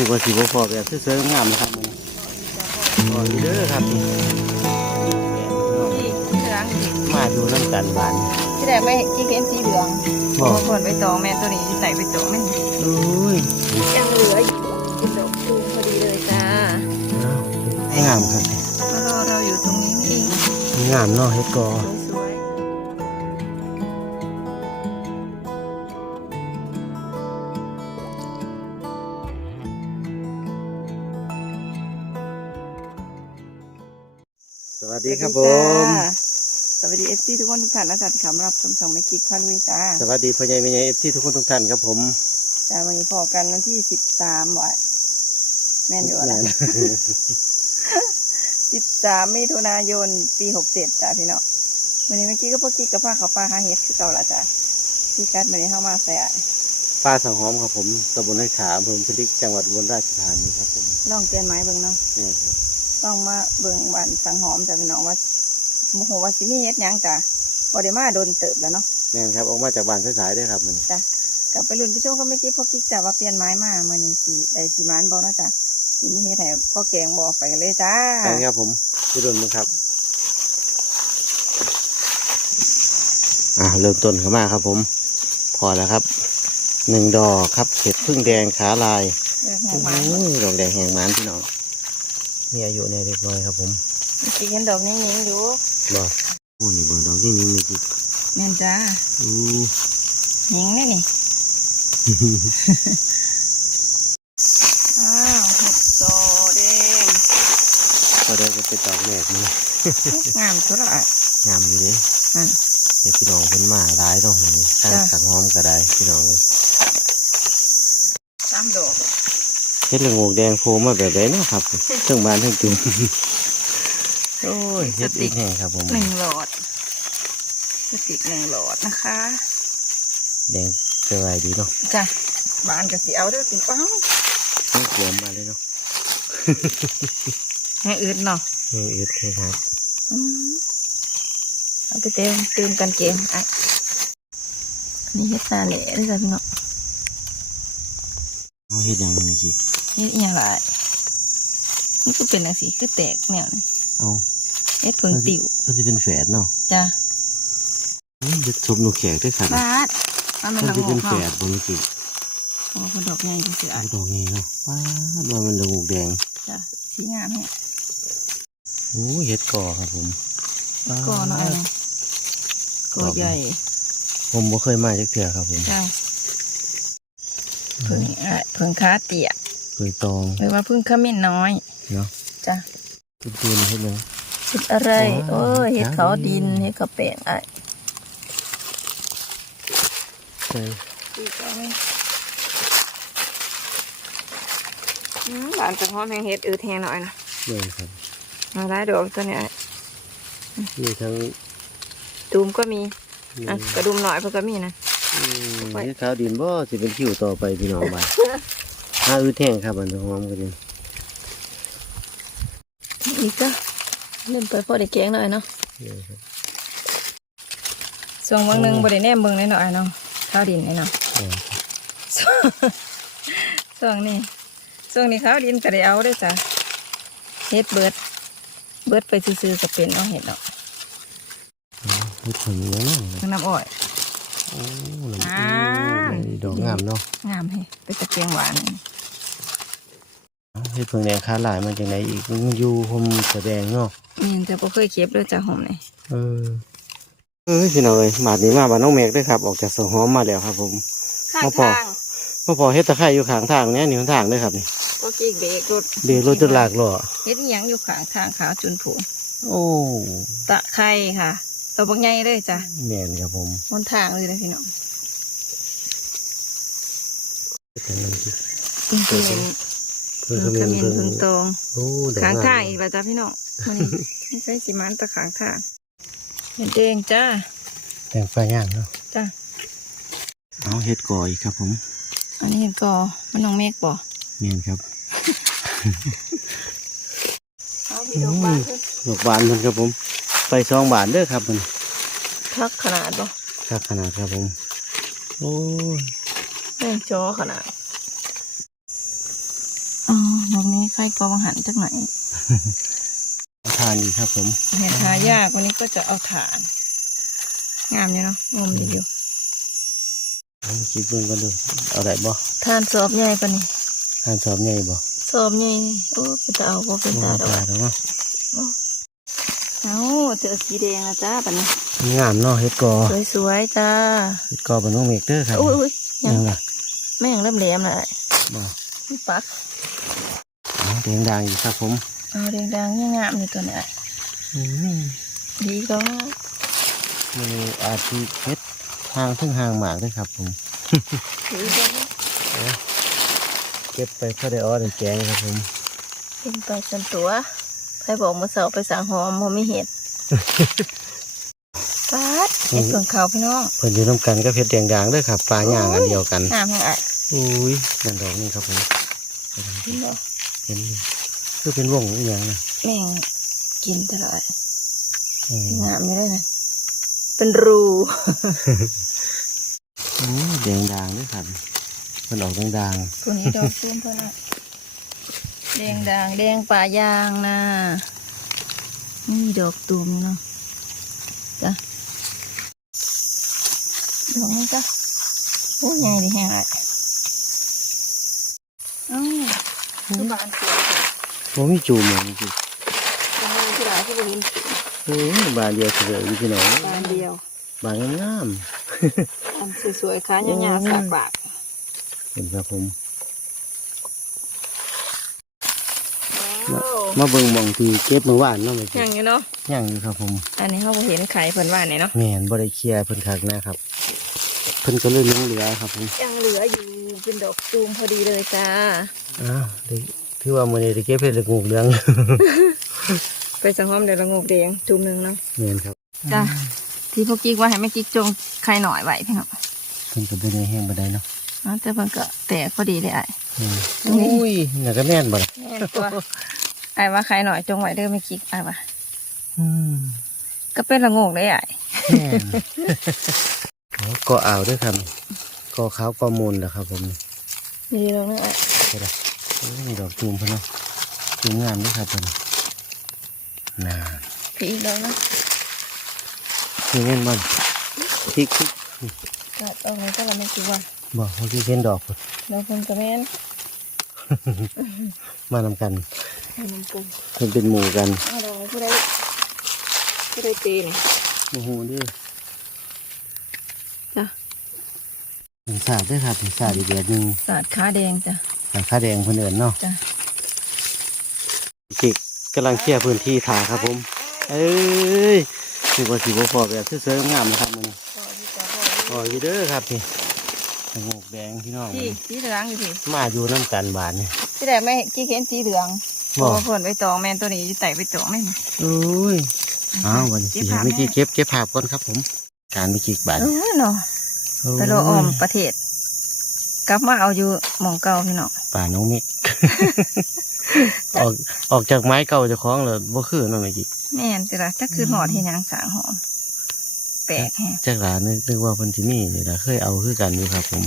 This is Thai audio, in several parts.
คือว่าสีบ่พอแบบเสื้อๆงามนะครับมันพออยู่เด้อครับนี่ที่ล้างดิมาดูน้ำกันบานที่แรกไม่ที่เห็นสีเหลืองบอพอกผลไปตองแม่ตัวนี้ใส่ไปตองมันโอ้ยยังเหลืออยู่กินดอกตูมพอดีเลยจ้าเอางามครับมารอเราอยู่ตรงนี้นี่เองงามเนาะเฮ็ดกอส สวัสๆดีครับผจ้มสวัสดีเอฟซีทุกคนทุกท่านนะจ๊ะที่เข้ามารับชมช่องไม่คิดพันวิจ้าสวัสดีพ่อใหญ่แม่ใหญ่เอฟซีทุกคนทุกท่านครับผมจ้าวันนี้พอกันวันที่สิบสามวันแม่นอยู่อะไรแม่นสิบสามมิถุนายนปีหกเจ็ดจ้าพี่น้องวันนี้เมื่อกี้ก็พวกกี้กับผ้าขาวปลาหาเห็ดคือเก่าละจ้าพี่กัดวันนี้เข้ามาใส่อะป้าสังหอมครับผมตำบลให้ขาอำเภอพิลิกจังหวัดอุบลราชธานีครับผมลองเตือนไม้เบิ่งเนาะนี่ครับ ต้องมาเบิ่งบันสังหอมจ้าพี่น้องว่าโมโหว่าสิมีเห็ดหยังจ้าพอได้มาโดนเติบแล้วเนาะแม่นครับออกมาจากบ้านสายๆด้วยครับมันจ้ากลับไปรุ่นพี่โชคก็ไม่อกี้พวกกี้จ้าว่าเปลี่ยนไม้มามื่อนี้สีได้สีมานบอกนาะจ้าสีมีเห็ดให้พ่อแกงบอกไปกันเลยจ้าแม่นครับผมพี่รุ่นมึงครับ อ่าเริ่มต้นเข้ามาครับผม พอแล้วครับหนึ่งดอกครับเห็ดพึ่งแดงขาลายเรื่องแหโอ้งมันยดอกแดงแหงหมันพี่น้อง มีอายุในเล็กน้อยครับผมเมื่อกี้เห็นดอกนี้ยิงอยู่บอกโอ้นี่เบอร์ดอกที่นี่มีกี่แม่นจ้าอู้ยิงนี่นี่อ้าวเห็ดโซแดงก็ได้ก็เป็นดอกแรกนี่งามสุดละงามอยู่เด้อืมเด็กพี่น้องเพิ่นมาหลายต้องนี่ตั้งจ้ะสังหอมก็ได้พี่น้องเลย สามดอก เฮ็ดละโงกแดงโฟมาแบบไหนเนาะครับทั้งบ้านทั้งจุ่มโอ้ยเฮ็ดอีกแห่งครับผมหนึ่งหลอดสติกหนึ่งหลอดนะคะ แดงสบายดีเนาะจ้ะบานกับสีเอาเด้วยสีเป้าไม่ขวมมาเลยเนาะให้อื่นเนาะเอออึดเลยครับอืมเอาไปเติมเติมกันเกมอะนี่เฮ็ดตาเหล่ด้วยจ้ะพี่น้อง เอาเฮ็ดหยังนี่กี่เฮ็ดอหย่างไรนี่ก็เป็นอะไรสีคือแตกแนวนี่เอาเฮ็ดเพิ่งติวมันจะเป็นแฝดเนาะจ้ะอืมเฮ็ดซุปหนูแขกด้วยครับบาดมันมัเป็นนละจะงเป็นกแฝเนาะดบ่มีกี่โอ้คนดอกใหญ่จังสิอะเอาดอกนี้เนาะป้าดว่ามันละโงกแดงจ้ะสีงามแฮะโอ้ยเฮ็ดก่อครับผมก่อเนาะไอ้เนาะก่อใหญ่ผมบ่เคยมาจักเทื่อครับผมจ้ะเพิ่งอะเพิ่งค้าเตี่ยเคยตองหรือว่าเพิ่งขมิ้นน้อยเนาะจ้ะตุ้นๆเฮ็ดหยังเฮ็ดอะไรว้าวโอ้ยเฮ็ดเขาจ้าดินเฮ็ดเขาแปลงไอ้ใช่ดีจังอืมบ้านจังฮ้อนแห่งเฮ็ดอืดแห้งหน่อยนะเลยครับมาได้ดอกตัวเนี้ยมีทั้ง ตูมก็มีอะกระดุมหน่อยเพิ่นก็มีนะ อืมไว้เฮ็ดขาวดินบ่สิเป็นคิวต่อไปพี่น้องบ้านหาอืดแห้งครับอันหอมกันนี่อีกก็เริ่มไปพอได้แกงหน่อยเนาะเลยครับส่วนบางหนึงบ่ได้แนมเบิ่งหน่อยๆเนาะข้าวดินนี่เนาะเออช่วงนี้ช่วงนี้ข้าวดินก็ได้เอาเด้วยจ้ะเฮ็ดเบิด เบิดไปซื้อๆก็เป็นเอาเห็ดเนาะเฮ็ดผลยังเนาะทั้งน้ำอ้อย โอ้น้ำอ่าโอ้ยดอกงามเนาะงามให้เป็นตะเกียงหวานเฮ็ดเพิ่งแดงค้าหลายมาจากไหนอีกมันอยู่ผมแสดงเนาะ นี่แต่บ่เคยเก็บเลยจ้ะหอมนี่เออเอ้ยพี่น้องเอ้ยมาดนี้มาบ้านน้องเมกด้วยครับ ออกจากสวนหอมมาแล้วครับ ผม ข้างมาพอ ทางมาพอเฮ็ดตะไคร้อยู่ข้างทางเนี่ยนี่ข้างทางเด้วยครับนี่ก็กี้เบรกรถเบรกรถจนลากล้อเฮ็ดอิหยังอยู่ข้างทางขาวจุนผูโอ้ตะไคร้ค่ะ ตัวบักใหญ่เลยจ้ะแม่นครับผมบนทางเลยนะพี่น้องทางนั้นสิจริงๆเป็นเพิ่เพิ่งงขขมิ้นมิ้นเพิ่งเพิ่งตองโอ้ดอกข้างงามทางอีกแล้วจ้ะพี่น้องมื้อนี้นี่ใช้สิมันตะข้างทางเห็นเองจ้าแต่งฟ้าย่างเนาะจ้ะเอาเฮ็ดก่ออีกครับผม อันนี้เห็นกอมันน้องเมฆบ่เมียนครับเอาพี่ดอกบานเพิ่นดอกบานมันครับผม ไปสองบาทเด้อครับมันทักขนาดบ่ครับขนาดครับผม โอ้ยแม่งจอขนาดดอกนี้ใครก็มาหันจักหน่อยเอาทานอีกครับผมเห็นหายากวันนี้ก็จะเอาฐาน งามอยู่เนาะงมดีอยู่เอาคิดเบิ่งกันดูเอาได้บ่ทานสอบใหญ่ปะนี่ทานสอบใหญ่บ่สอบใหญ่โอ้เป็นตาเอาบ่เป็นตาดอกได้แล้ว เนาะเอาเจอสีแดงนะจ้าปะนี่งามเนาะเฮ็ดกอสวยๆจ้าเฮ็ดกอเป็นน้องเมกเด้อครับอุ้ยอุ้ยยัยังงล่ะแม่งเริ่มแหลมแล้วบ่นี่ปักเอาแดงดังอีกครับผมเอาแดงๆยังงามอยู่ตัวเนี้ยอืมดีก็มีอาชีพเฮ็ดทางทึ่งหางหมากเด้วยครับผมดีก็เก็บไปพอได้อ้อได้แกงครับผมเป็นไปจนตัวใครบอกมาเสาไปสั่งหอมบ่มีเห็ดปัดเห็ดเพิ่งเขาพี่น้องเพิ่นอยู่น้ำกันก็เฮ็ดแดงดังเด้อครับปลาย่างอันเดียวกันงามแห่งอะอุ้ยนั่นดอกนี่ครับผมเห็นบ่เห็นอยู่คือเป็นวงอีหยังนะแม่งกินตลอดอืมงามไม่ได้นะเป็นรูอืมแดงดังเด้วยครับมันออกแดงดังตัวนี้ดอกซุ่มเพื่อนอะ แดงด่างแดงป่ายางนะนี่ดอกตูมนี่เนาะจ้ะดอกนี้จ้ะโอ้ยใหญ่ดีแห้งอะอ้าวคือบานสวยจ้ะๆบ่มีจูมเลยจริงบานที่หลายที่บเห็นๆโอ้ยบานเดียวเฉยอยู่ที่ไหนบานเดียวบานงามอันสวยๆค่ะยาวๆสากปากๆเห็นครับผม ว้าวมาเบิ่งหมองที่เก็บเมื่อวานเนาะแม่อจิย่างนี้เนาะ ย่างอยู่ครับผมอันนี้เขาบ่เห็นไข่เพิ่นว่าไหนเนาะ แม่นบ่ได้เคลียร์เพิ่นคักนะครับ เพิ่นก็เลยเหลืองเหลือครับผมยังเหลืออยู่เป็นดอกตูมพอดีเลยจ้า อ้าวได้ถือว่ามื้อนี้ได้เก็บเห็ดละงูเหลือง ไปสังหอมเดี๋ยวละงกแดงตูมหนึ่งเนาะ แม่นครับจ้า ที่พวกกิ๊กว่าให้แม่กิ๊กจงไข่หน่อยไว้พี่เนาะเพิ่นก็บ่ได้แห้งบ่ได้เนาะอ๋อแต่เพิ่นก็แตกพอดีเลยไอ้อืมอุ้ยน่าก็แม่นบ่ล่ะแม่นตัว ไอ้ว่าไข่หน่อยจงไว้เด้อแม่กิ๊กไอ้ว่าอืมก็เป็นละงกเลยไอ้แม่นโอ้ก็เอาเด้วยครับก็ขาวก็มูลแหละครับผมดีแล้วนะไอ้ใช่ละโอ้ยมีดอกจูมเพิ่นเนาะจูมงามเด้วยครับเพิ่นน่าพี่อีกแล้วนะคือแม่นบ่พริกพริกก็เอาไว้ก็ละแม่กิ๊กว่าบอกว่าที่เห็นดอกเพิ่นแล้วเพิ่นก็แม่นมานำกัน ให้มันปรุงเพิ่นเป็นหมู่กันเอาดอกผู้ใดผู้ใดตีนี่โอ้โหเด้อจ้ะเป็นศาสตร์เด้วยครับเป็นศาสตร์อีกแบบหนึงสาดขาแดงจ้ะสาขาแดงเพิ่นเอิ้นเนาะจ้ะจิกกำลังเคลียร์พื้นที่ทาครับผม เอ้ยถือว่าสีบ่พอแบบเสื้อๆงามนะครับมันพอดีจ้ะพพออยู่เด้อครับพี่สงบแดงพี่น้องพี่สีเหลืองอยู่พี่มาอยู่น้ำกันบานนี่ที่แรกไม่กี่เห็นสีเหลือง เพบอราะกว่าเพิ่นไปตองแมนตัวนี้อยู่ไต่ไปตองไม่มาโอ้ยอ้าววันนี้เก็บสิภาพเมื่อกี้แม่เก็บเก็บภาพก่อนครับผม การเมื่อกี้บาทเออเนาะไปโลออมประเทศ กลับมาเอาอยู่หมองเก่าพี่เนาะป่าน้องมิกออกออกจากไม้เก่าเจะคล้าของเลยบ่คือเนาะเมื่อกี้แม่นจิละจักคือหอดที่ยังสางหอมแปลกแฮะจากหลานนึกนึกว่าเพิ่นที่นี่นี่ละเคยเอาคือกันอยู่ครับ ผม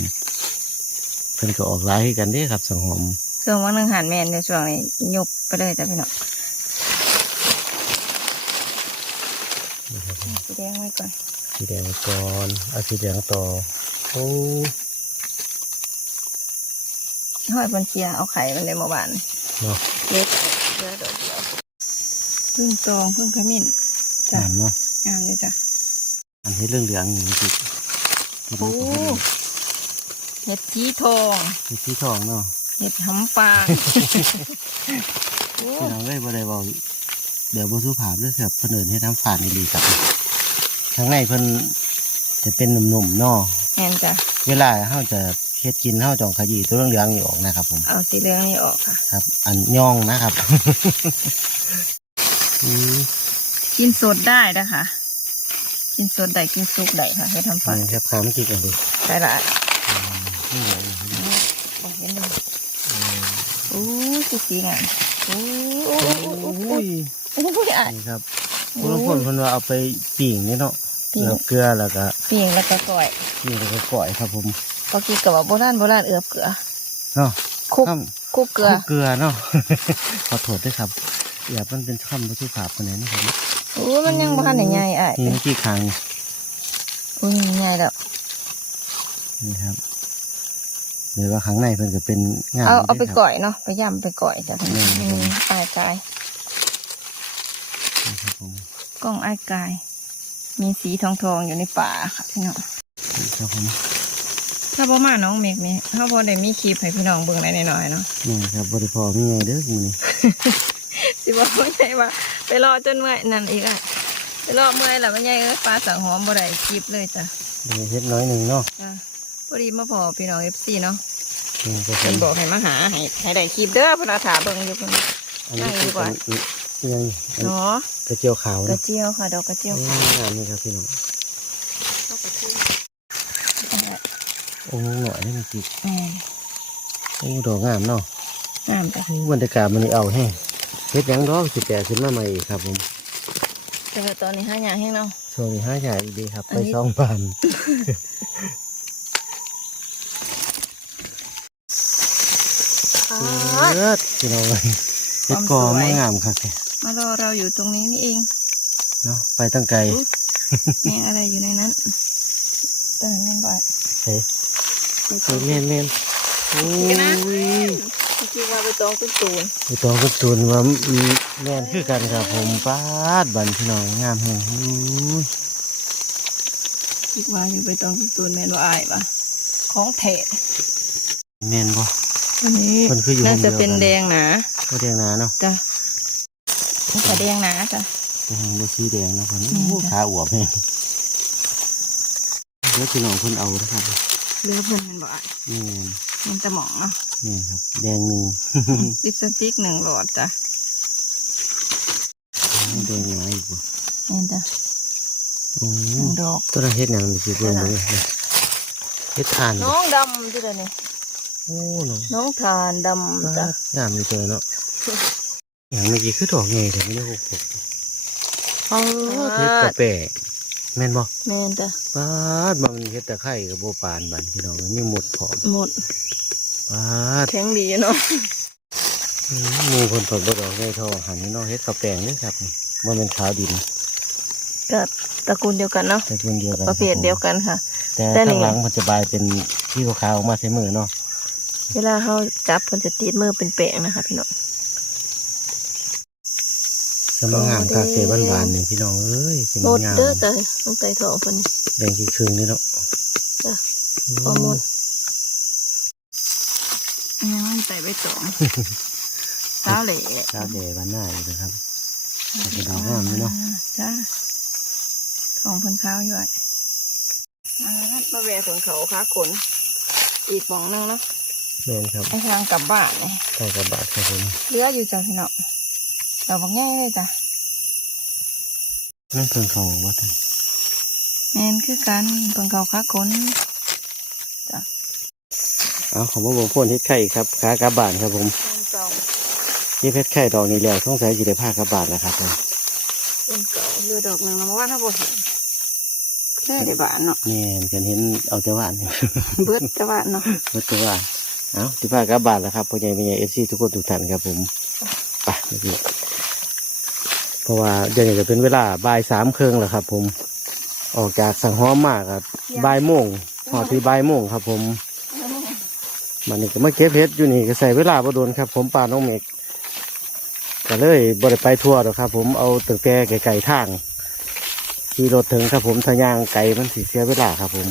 เพิ่นก็ออกหลายคือกันเด้ครับสังหอม ส่วนวันหนึ่งหันแมนในช่วงนี้ยุบไปเลยจ้ะพี่เนาะนี่ครับผมสีแดงไว้ก่อนสีแดงก่อนเอาสีแดงต่อโอ้ห้อยเพิ่นเชียร์เอาไข่มันในหมู่บ้านเนาะเล็กเลือดอกเดียวพึ่งตองพึ่งขมิ้นจ้ะงามเนาะงามเลยจ้ะอันนี้เรื่องเหลืองๆนี่สิโอ้เห็ดจีทองมีที่ทองเนาะ เห็ดหำปางโอ้พี่น้องได้บ่ได้บอกเดี๋ยวบ่สุภาพเด้อครับเพิ่นเอิ้นเฮ็ดน้ำฝาดนี่ดีครับข้างในเพิ่นจะเป็นหนุ่มๆเนาะแม่นจ้ะเวลาเฮาจะเฮ็ดกินเฮาจองขยี้ตัวเหลืองๆนี่ออกนะครับ ผม เอาสีเหลืองนี่ออกค่ะ ครับ อันย่องนะครับอืมกินสดได้นะคะ กินสดได้กินสุกได้ค่ะเฮ็ดทำฟันนี่ครับขามันกินกันดิใช่ละ นี่เหลือง โอ้เห็นเลยโอ้สีสีงามโอ้โอ้โอ้โอ้โอ้ยโอ้โอ้ยอะนี่ครับบางคนเพิ่นว่าเอาไปปิ้งนี่เนาะแล้วเกลือแล้วก็ปิ่งแล้วก็ก้อยนี่แล้วก็ก่อยครับผมปกติกับว่าโบราณโบราณเอือบเกลือเนาะคุกข้ามคลุกเกลือเกลือเนาะขอโทษด้วยครับอย่ามันเป็นคำวัตถุภาพคนไหนนะครับโอ้มันยังบ้านไหนใหญ่อะนี่ที่คางนี่อุ้ยใหญ่แล้วนี่ครับ หรือว่าข้างในเพิ่นก็เป็นงานเอาเอาไปด้วยครับก่อยเนาะไปย่ำไปก่อยจ้ะพี่น้องอืมอืมอายกายนี่ครับผมกล้องอายกาย มีสีทองทองๆอยู่ในป่าค่ะพี่น้องนี่ครับผมถ้าพ่มาน้องเมกนี่ถ้าพ่ได้มีคลิปให้พี่น้องเบิ่งได้หน่อยๆเนาะนี่ครับบริพอมีไงเด้อมือนี่สิบอกไม่ใช่ว่า ไปรอจนเมื่อยนั่นอีกอะไปรอเมื่อยแล้วไม่ใช่เอ้ยปลาสังหอมบ่ได้คลิปเลยจ้ะเดี๋ยวเฮ็ดน้อยหนึ่งเนาะจ้ะ พอดีมาพอพี่น้องเอฟซีเนาะนี่ครับผเพิ่นมบอกให้มาหาให้ให้ได้คลิปเด้อเพนเอาถาเบิ่งอยู่เพิ่น อันนี้นั่งดีคือกว่าเป็นอียังอันเนาะกระเจียวขาวกระนะเจียวค่ะ ดอกกระเจียวนี่งามนี่ครับพี่น้องเข้ากระเจียวโอ้หน่อยนี่มันจิกแม่โอ้ดอกงามเนาะงามไปโอ้บรรยากาศมันนี่เอาแห้งเฮ็ดหยังดอกสิแตกขึ้นมาใหม่อีกครับผม แต่ว่าตอนนี้หาหยังให้เนาะ ช่วงนี้ห้าใหญ่ดีครับอัไปนนี้สองพัน เลิศพี่น้องเลยเฮ็ดกอมางามครับแกมารอเราอยู่ตรงนี้นี่เองเนาะไปตั้งไกลแม่อะไรอยู่ในนั้นเออแม่นบ่อยเฮ้ยเฮ้ยแม่นแม่นโอ้ยคิดว่าไปตองตุ้นตูนไอตองกุตูนว่าอืมแม่นคือกันครับผมป้าดบันพี่น้องงามแห้งอู้ยคิดว่าอยู่ไปตองตุ้นตูนแม่นว่าอายปะของเทศแม่นบ่ อันนี้มันคืออยู่น่าจะมุมเดียวกันเป็นแดงหนาก็แดงหนาเนาะจ้ะนี่จะแดงหนาจ้ะเป็นแห้งบ่สีแดงเนาะเพิ่นอืม โอ้ขาอวบแห้งเดี๋ยวพี่น้องเพิ่นเอานะครับเรือเพิ่นแม่นบ่อายนี่นมันจะหมองเนาะนี่ครับ แดงหนึ่ง ลิปสติกหนึ่งหลอดจ้ะแดงหลายอีกบ่นี่จ้ะโอ้หนึ่งดอก ตัวนั้นเฮ็ดหยังนี่สิเบิ่งเบิ่งเลยเฮ็ดทานน้องดำจ้ะเดี๋ยวนี่ โอ้น้องน้องทานดำจ้ะงามอยู่ตัวเนาะอย่างเมื่อกี้คือดอกไงแต่ไม่ได้หกหกอ๋อเฮ็ดกาแฟแม่นบ่แม่นจ้ะปาดมันเฮ็ดแต่ไข่กับโบปานบันพี่น้องนี่หมดพร้อมหมดปาดแข็งดีเนาะอืมหมูคนผลบ่ดอกไงทอหันนี่เนาะเฮ็ดกาแฟนี่ครับนี่มันเป็นขาวดินก็ตระกูลเดียวกันเนาะแต่เป็นเดียวกันประเภทเดียวกันค่ะ แต่แต่นี่ข้างหลังมันจะบายเป็นที่ขาวๆออกมาใช้มือเนาะ เวลาเขาจับเพิ่นจะติดมือเป็นแปลงนะคะ พี่น้องสมงามกาเฟ่บ้านๆนี่พี่น้องเอ้ยเป็นหมดงามเด้อจ้ะต้องใส่ทองเพิ่นนี่แดงกี่ครึ่งนี่เนาะจ้ะพอหมดยังไม่ใส่ใบตองสาวเหล่ชาวเดบ้านหน้าอยู่นะครับเป็นดอกงามเลยเนาะจ้าของเพิ่นข้าวอยู่อะอ่ามาแวะขนเขาค้าขนอีกหมองหนึงเนาะ แม่นครับไอ้ทางกลับบ้านเนี่ยใส่กระบะครับผมเหลืออยู่จ้ะพี่น้องเราบอกง่ายเลยจ้ะนั่นเพิ่งเขาวัดแมนคือกันเพิ่นเขาค้าขนเอาขอมาบอกพ่นเฮ็ดไข่ครับขากระบาดครับผมเพิ่นเก่าเย็บเฮ็ดไข่ดอกนี้แล้วต้องใส่จิได้ผ้ากระบาดแล้วครับผมเพิ่นเก่าเรือดอกหนึ่งนะมาว่าถ้าบ่เห็นเลือได้บานเนาะแม่นกันเห็นเอาแต่ว่านเนี่ยเบิดแต่ว่าเนาะเบิดแต่ว่าน เอาที่ผ้ากระบาดแล้วครับพ่อใหญ่แม่ใหญ่เอฟซีทุกคนทุกท่านครับผมไปเมื่อกี้เพราะว่าเดี๋ยวนี้จะเป็นเวลาบ่ายสามครึ่งแล้วครับ ผม ออกจากสังห้อมมากครับบ่ายโมงพอที่บ่ายโมงครับ ผมมันนี่ก็มาเก็บเห็ดอยู่นี่ก็ใส่เวลาบ่โดนครับ ผมป่าน้องเมกก็เลยบ่ได้ไปทั่วหรอกครับ ผมเอาตึกแต่ไก่ๆทางขี่รถถึงครับ ผมทะยางไก่มันสิเสียเวลาครับ ผม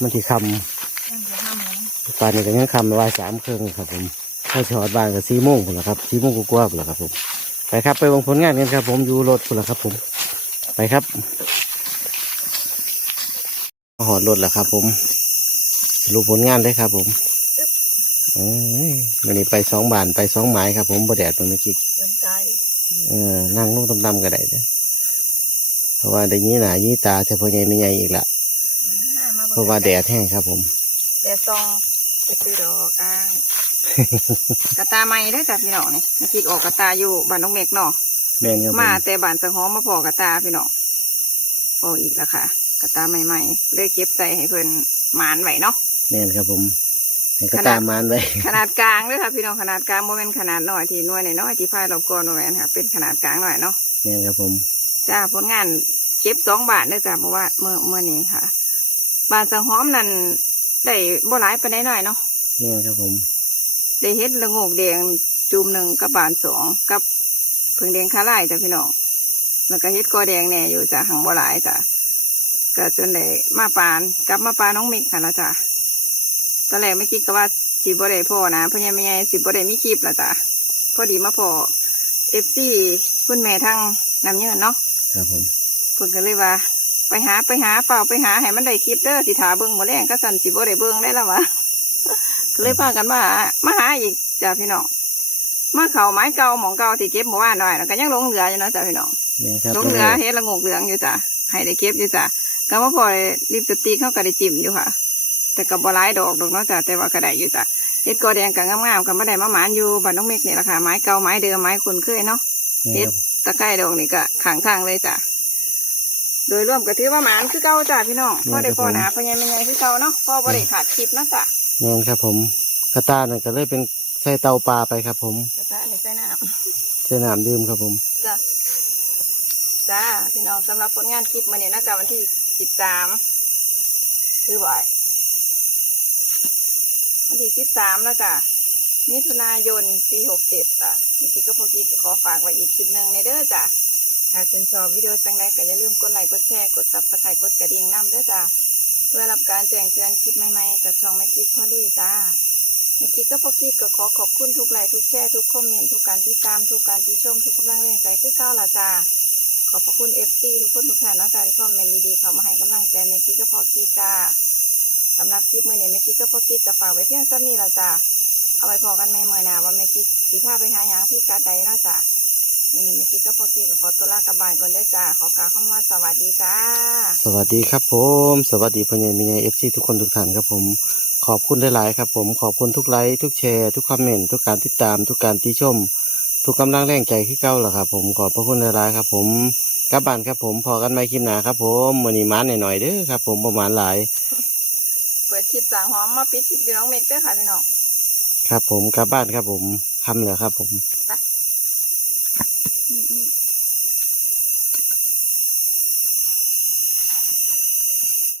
มันสิคมันจะ ทำอะไรำป่านนี้ก็ยังคำว่าสามครึ่งครับผมถ้าชอดบ้านก็สี่โมงพุ่นละครับสี่โมงกว่าๆพุ่นละครับผมไปครับไปวงผลงานกันครับ ผมอยู่รถพุ่นละครับ ผม ไปครับมาหอดรถแล้วครับ ผมสรุปผลงานได้ครับ ผมเอ้ยวันนี้ไปสองบานไปสองหมายครับ ผมบ่แดดเมื่อกี้ยังตายอยู่เออนั่งลงต่ำๆก็ได้เด้อเพราะว่าได้ยี่หนายี่ตาแต่พอใหญ่ไม่ใหญ่อีกละอ่มบิ่งเพราะว่าแดดแห้งครับ ผมแดดซอง ไปซื้อดอกอ่างกระตาใหม่ได้อจ้ะพี่น้องนี่เมื่อกี้ออกกระตาอยู่บ้านน้องเมกเนาะแม่นครับผมมาแต่บ้านสังหอมมาพอกระตาพี่น้องพออีกแล้วค่ะ กระตาใหม่ๆเลยเก็บใส่ให้เพิ่นหมานไว้เนาะแม่นครับผมให้ก็ตามมานไว้ขนาดกลางเลยค่ะพี่น้องขนาดกลางโมเมนขนาดน้อยที่หน่วยน้อยๆที่พายเราก่อนโมเมนค่ะ เป็นขนาดกลางหน่อยเนาะเนี่ยครับผมจ้าผลงานเก็บสองบาทได้อจ้าเพราะว่าเมื่อเมื่อนี้ค่ะบานสังหอมนั่น ได้บ่หลายไปได้หน่อยเนาะเนี่ยครับผมได้เฮ็ดละโงกแดงจุ่มหนึ่งกับบานสองกับเพิงแดงคาไล่จ้ะพี่น้องแล้วก็เฮ็ดกอแดงแหน่อยู่จ้ะหังบ่หลายจ้ะก็จนได้มาปานกลับมาปานน้องมิกค่ะละจ้ะตอนแรกไม่คิดก็ว่าสิบ่ได้พ่อนะเพราะยังไม่ไงสิบ่ได้มีคลิปละจ้ะพอดีมาพอเอฟซีคุณแม่ทั้งน้ำเยินเนาะครับผมเพิ่นก็เลยว่า ไปหาไปหาเปล่าไปหาให้มันได้คลิปเด้อสิถาเบิ่งบ่แรงก็สั่นสิบ่ได้เบิ่งได้แล้ววะก็เลยพากันมาหามาหาอีกจ้ะพี่น้องมาเขาไม้เก่าหมองเก่าที่เก็บเมื่อวานหน่อยแล้วก็ยังหลงเหลืออยู่เนาะจ้ะพี่น้องเนี่ยครับหลงเหลือเฮ็ดละโงกเหลืองอยู่จ้ะให้ได้เก็บอยู่จ้ะก็ว่าพอลิปสติกเขาก็ได้จิ้มอยู่ค่ะ แต่ก็บ่หลายดอกดอกเนาะจ้ะแต่ว่าก็ได้อยู่จ้ะเฮ็ดกอแดงก็งามๆก็บ่ได้มาหมานอยู่บ้านน้องเมฆนี่แหละค่ะไม้เก่าไม้เดิมไม้คุ้นเคยเนาะเนี่ยครับตะไคร้ดอกนี่ก็ขางทางเลยจ้ะ โดยรวมก็ถือว่าหมานคือเก่าจ้ะพี่น้องพ่อได้พ่อหนาพ่อใหญ่ไม่ใหญ่คือเก่าเนาะพ่อบ่ได้ขาดคลิปนะจ้ะเนี่ยครับผมกระตานั่นก็เลยเป็นใส่เตาปลาไปครับ ผมกระทะในใส่น้ใส่น้ำดื่มครับผมำจ้ะจ้าพี่น้องสำหรับผลงานคลิปมื้อนี้นะจ๊ะวันที่สิบสามคือบ่ายวันที่สิบสามแล้วจ้ะมิถุนายนปีหกเจ็ดจ้ะนี่คือก็พอกี้ก็ขอฝากไว้อีกคลิปหนึ่งในเด้อจ้ะ ถ้าชื่นชอบวิดีโอจังใดก็อย่าลืมกดไลค์กดแชร์กดซับสไครต์กดกระดิ่งน้ำด้อจ้ะเพื่อรับการแจ้งเตือนคลิปใหม่ๆจากช่องแม่กิ๊กพ่อลุยจ้าแม่กิ๊กก็พ่อกิ๊กก็ขอขอบคุณทุกไลค์ทุกแชร์ทุกคอมเมนต์ทุกการติดตามทุกการติชมทุกกำลังแรงใจคือเก้าวละจ้าขอบพระคุณเอฟซีทุกคนทุกท่านนะจ้าที่คอมเมนต์ดีๆเข้ามาให้กำลังใจแม่กิ๊กก็พ่อกิ๊กจ้าสำหรับคลิปมื่อนี้แม่กิ๊กก็พ่อกิ๊กก็ฝากไว้เพียงเท่านี้ละจ้าเอาไว้พอกันแม่เมื่อนาว่าแม่กิ๊กสีผ้าไปหาหยางพี่กาใจนะจ้า มื่อนี้แม่กิ๊กก็พ่อกิ๊กก็ขอตัวลากลับบ้านก่อนเด้อจ้าขอกล่าวคำว่าสวัสดีจ้า สวัสดีครับผม สวัสดีพ่อใหญ่แม่ใหญ่เอฟซีทุกคนทุกท่านครับผม ขอบคุณหลายๆครับผม ขอบคุณทุกไลค์ทุกแชร์ทุกคอมเมนต์ทุกการติดตามทุกการติชม ทุกกำลังแรงใจที่เก้าแหละครับผม ขอบพระคุณหลายๆครับผมกลับบ้านครับผม พอกันไม่คลิปหนาครับผมมือนี้มาหน่อยๆเด้อครับผมประมาณหลาย เปิดคลิปสางหอมมาปิดคลิปอยู่น้องเมกเด้อค่ะพี่น้อง ครับผมกลับบ้านครับผมคำเหลือครับผม